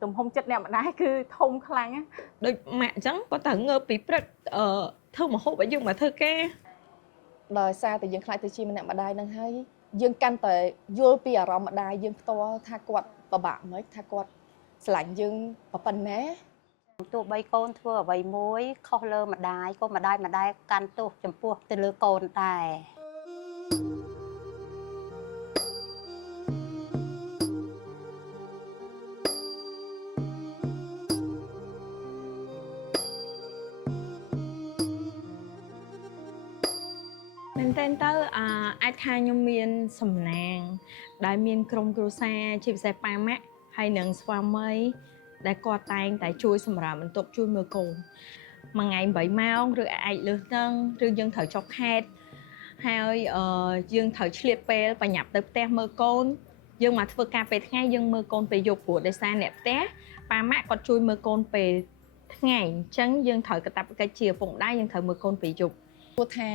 tụm hông chất nè mà đái cứ thông khăn áដូចម៉ាក់អញ្ចឹងគាត់ត្រូវងើបពីព្រឹកធ្វើម្ហូបឲ្យយើងមកធ្វើការដោយសារតែយើងខ្លាចទៅជាម្នាក់ម្ដាយនឹងហើយយើងកាន់តែយល់ពីអារម្មណ៍ម្ដាយយើងផ្ទាល់ថាគាត់ពិបាកមិនថាគាត់ស្រឡាញ់យើងប៉ុណ្ណាទោះបីកូនធ្វើអ្វីមួយខុសលើម្ដាយក៏ម្ដាយកាន់ទោសចំពោះទៅលើកូនដែរ មែនតើអាចថាខ្ញុំមានសំណាងដែលមានក្រុមគ្រួសារជាពិសេសប៉ាម៉ាក់ហើយនឹងស្វាមីដែលគាត់តែងតែជួយសម្រាប់បន្ទប់ជួយមើលកូនមួយថ្ងៃ8ម៉ោងឬអាចលើសហ្នឹងឬយើងត្រូវចុះខេត្តហើយយើងត្រូវឆ្លៀតពេលបញ្ញាប់ទៅផ្ទះមើលកូនយើងមកធ្វើការពេលថ្ងៃយើងមើលកូនពេលយប់ព្រោះដោយសារអ្នកផ្ទះប៉ាម៉ាក់គាត់ជួយមើលកូនពេលថ្ងៃអញ្ចឹងយើងត្រូវកាតព្វកិច្ចជាឪពុកម្ដាយយើងត្រូវមើលកូនពេលយប់ ព្រោះថា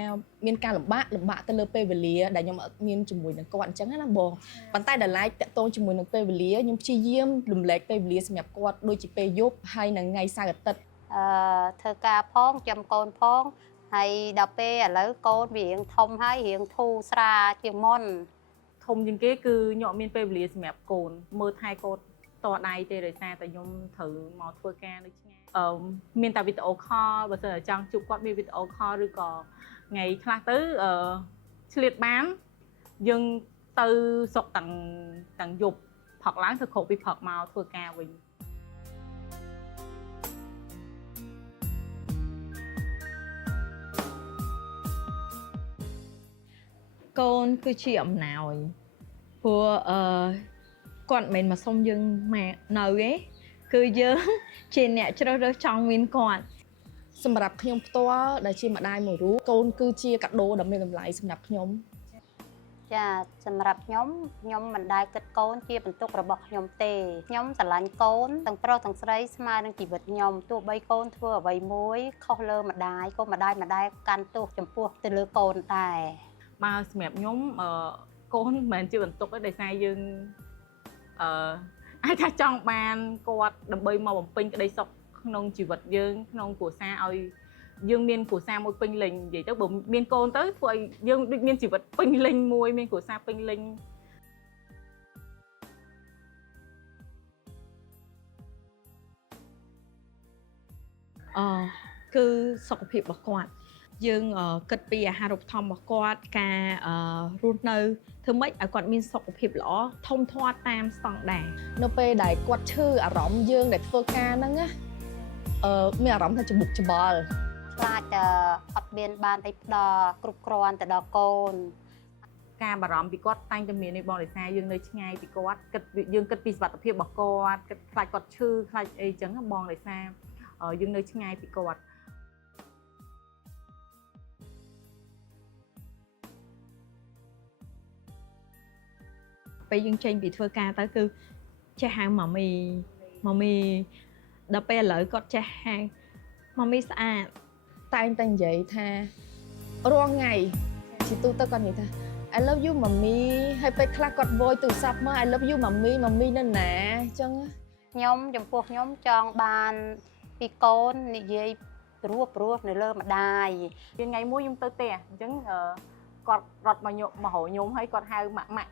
មានការលំបាកទៅលើពេលវេលាដែលខ្ញុំអត់មានជាមួយនឹងគាត់អញ្ចឹងណាបងប៉ុន្តែដល់ឡែកតាក់ទងជាមួយនឹងពេលវេលាខ្ញុំព្យាយាមរំលែកពេលវេលាសម្រាប់គាត់ដូចជាពេលយប់ហើយនឹងថ្ងៃសៅរ៍អាទិត្យធ្វើការផងចាំកូនផងហើយដល់ពេលឥឡូវកូនវារៀងធំហើយរៀងធូរស្រាលជាងមុន ធំជាងគេគឺខ្ញុំអត់មានពេលវេលាសម្រាប់កូនមើលថែកូនតដៃទេដោយសារតែខ្ញុំត្រូវមកធ្វើការនៅឆ្ងាយមានតែវីដេអូខលបើសិនតែចង់ជួបគាត់មានវីដេអូខលឬក៏ថ្ងៃខ្លះទៅឆ្លៀតបានយើងទៅសុកទាំងយប់ផឹកឡើងទៅគ្រប់ពីផឹកមកធ្វើការវិញ កូនគឺជាអំណោយព្រោះគាត់មិនមែនមកសុំយើងមកនៅទេគឺយើងជាអ្នកជ្រើសរើសចង់មានគាត់ សម្រាប់ខ្ញុំផ្ទាល់ដែលជាម្ដាយមួយរូបកូនគឺជាកាដូដ៏មានតម្លៃសម្រាប់ខ្ញុំ ចាសម្រាប់ខ្ញុំមិនដែលគិតកូនជាបន្ទុករបស់ខ្ញុំទេខ្ញុំស្រឡាញ់កូនទាំងប្រុសទាំងស្រីស្មើនឹងជីវិតខ្ញុំទោះបីកូនធ្វើអ្វីមួយខុសលើម្ដាយក៏ម្ដាយកាន់ទោសចំពោះទៅលើកូនដែរ មកសម្រាប់ខ្ញុំកូនមិនមែនជាបន្ទុកទេដោយសារយើងអាចថាចង់បានគាត់ដើម្បីមកបំពេញក្តីសុខក្នុងជីវិតយើងក្នុងគ្រួសារឲ្យយើងមានគ្រួសារមួយពេញលេញនិយាយទៅបើមានកូនទៅធ្វើឲ្យយើងដូចមានជីវិតពេញលេញមួយមានគ្រួសារពេញលេញ គឺសុខភាពរបស់គាត់យើងគិតពីអាហារូបត្ថម្ភរបស់គាត់ការរស់នៅធ្វើម៉េចឲ្យគាត់មានសុខភាពល្អធំធាត់តាមស្តង់ដារ នៅពេលដែលគាត់ឈឺអារម្មណ៍យើងដែលធ្វើការហ្នឹងណាមានអារម្មណ៍ថាច្បុកច្បល់ ខ្លាចអត់មានបានអីផ្ដល់គ្រប់គ្រាន់ទៅដល់កូន ការបារម្ភពីគាត់តែងតែមាននេះបងដោយសារយើងនៅឆ្ងាយពីគាត់គិតយើងគិតពីសុខភាពរបស់គាត់គិតខ្លាចគាត់ឈឺខ្លាចអីចឹងបងដោយសារយើងនៅឆ្ងាយពីគាត់ ពេលយើងចេញពីធ្វើការទៅគឺចេះហៅម៉ាមីដល់ពេលឥឡូវគាត់ចេះហៅម៉ាមីស្អាត តែងតែនិយាយថារាល់ថ្ងៃជាទូទៅគាត់និយាយថា I love you ម៉ាមីហើយពេលខ្លះគាត់វយទូរស័ព្ទមក I love you ម៉ាមីនៅណាអញ្ចឹង ខ្ញុំចំពោះខ្ញុំចង់បានពីកូននិយាយព្រោះនៅលើម្ដាយ ថ្ងៃមួយខ្ញុំទៅផ្ទះអញ្ចឹងគាត់រត់មកញោមហៅខ្ញុំហើយគាត់ហៅម៉ាក់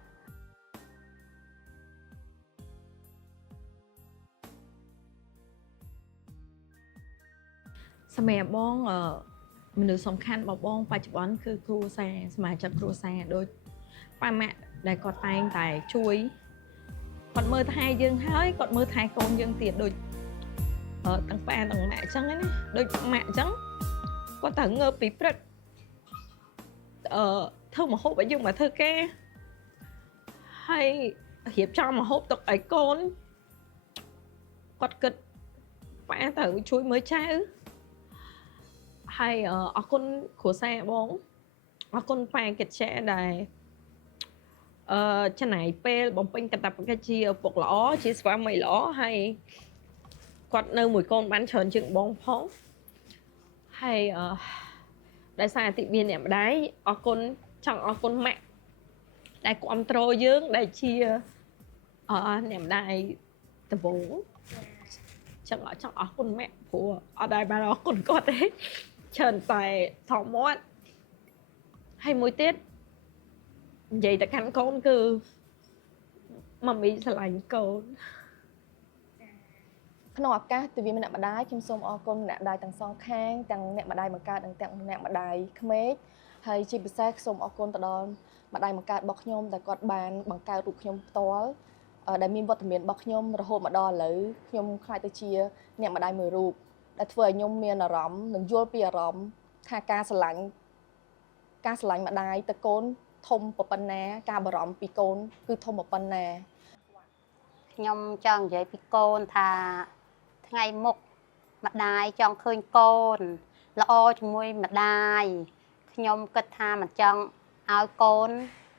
សម្រាប់បងមនុស្សសំខាន់របស់បងបច្ចុប្បន្នគឺគ្រួសារសមាជិកគ្រួសារដូចប៉ាម៉ាក់ដែលគាត់តែងតែជួយគាត់មើលថែយើងហើយគាត់មើលថែកូនយើងទៀតដូចទាំងប៉ាទាំងម៉ាក់អញ្ចឹងណាដូចម៉ាក់អញ្ចឹងគាត់ត្រូវងើបពីព្រឹកធ្វើម្ហូបឲ្យយើងមកធ្វើការហើយរៀបចំម្ហូបទុកឲ្យកូនគាត់គិតប៉ាត្រូវជួយមើលចៅ ហើយអរគុណគ្រួសារបងអរគុណប៉ែកិច្ចចាដែលចំណាយពេលបំពេញកាតព្វកិច្ចជាឪពុកល្អជាស្វាមីល្អហើយគាត់នៅមួយកូនបានច្រើនជាងបងផងហើយដោយសារតិមានអ្នកម្ដាយអរគុណចង់អរគុណម៉ាក់ដែលគ្រប់គ្រងយើងដែលជាអ្នកម្ដាយ ដំបូងចឹងអត់ចង់អរគុណម៉ាក់ព្រោះអត់ដែរបានអរគុណគាត់ទេច្រើនតែថតមាត់ហើយមួយទៀតនិយាយទៅកាន់កូនគឺម៉ាមីស្រឡាញ់កូន ក្នុងឱកាសទិវាម្នាក់ម្ដាយខ្ញុំសូមអរគុណម្នាក់ម្ដាយទាំងសងខាងទាំងអ្នកម្ដាយបង្កើតនិងទាំងអ្នកម្ដាយក្មេកហើយជាពិសេសសូមអរគុណទៅដល់ម្ដាយបង្កើតរបស់ខ្ញុំដែលគាត់បានបង្កើតរូបខ្ញុំផ្ទាល់ដែលមានវត្តមានរបស់ខ្ញុំរហូតមកដល់ឥឡូវខ្ញុំខ្លាចទៅជាអ្នកម្ដាយមួយរូបដែលធ្វើឲ្យខ្ញុំមានអារម្មណ៍និងយល់ពីអារម្មណ៍ថាការស្រឡាញ់ម្ដាយទៅកូនធំប៉ុណ្ណាការបារម្ភពីកូនគឺធំប៉ុណ្ណា ខ្ញុំចង់និយាយពីកូនថាថ្ងៃមុខម្ដាយចង់ឃើញកូនល្អជាមួយម្ដាយខ្ញុំគិតថាមិនចង់ឲ្យកូន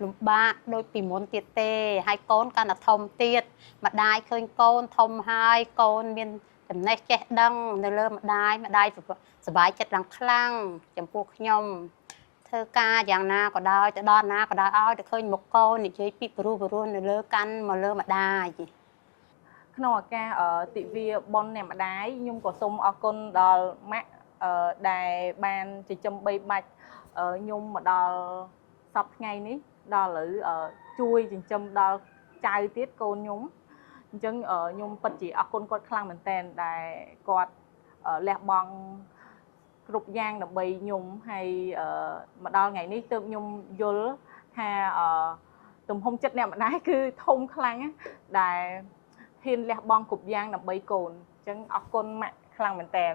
លំបាកដូចពីមុនទៀតទេហើយកូនកាន់តែធំទៀតម្ដាយឃើញកូនធំហើយកូនមានចំណេះចេះដឹងនៅលើម្ដាយសប្បាយចិត្តឡើងខ្លាំងចំពោះខ្ញុំធ្វើការយ៉ាងណាក៏ដោយទៅដល់ណាក៏ដោយឲ្យតែឃើញមុខកូននិយាយពីព្រោះនៅលើកាន់មកលើម្ដាយ ក្នុងឱកាសទិវាបុណ្យអ្នកម្ដាយខ្ញុំក៏សូមអរគុណដល់ម៉ាក់ដែលបានចិញ្ចឹមបីបាច់ខ្ញុំមកដល់សប្តាហ៍ថ្ងៃនេះដល់ឥឡូវជួយចិញ្ចឹមដល់ចៅទៀតកូនខ្ញុំអញ្ចឹងខ្ញុំពិតជាអរគុណគាត់ខ្លាំងមែនទែនដែលគាត់លះបង់គ្រប់យ៉ាងដើម្បីខ្ញុំហើយមកដល់ថ្ងៃនេះទើបខ្ញុំយល់ថាទំហំចិត្តអ្នកម្ដាយគឺធំខ្លាំងដែល ហ៊ានលះបង់គ្រប់យ៉ាងដើម្បីកូនអញ្ចឹងអរគុណម៉ាក់ខ្លាំងមែនតើ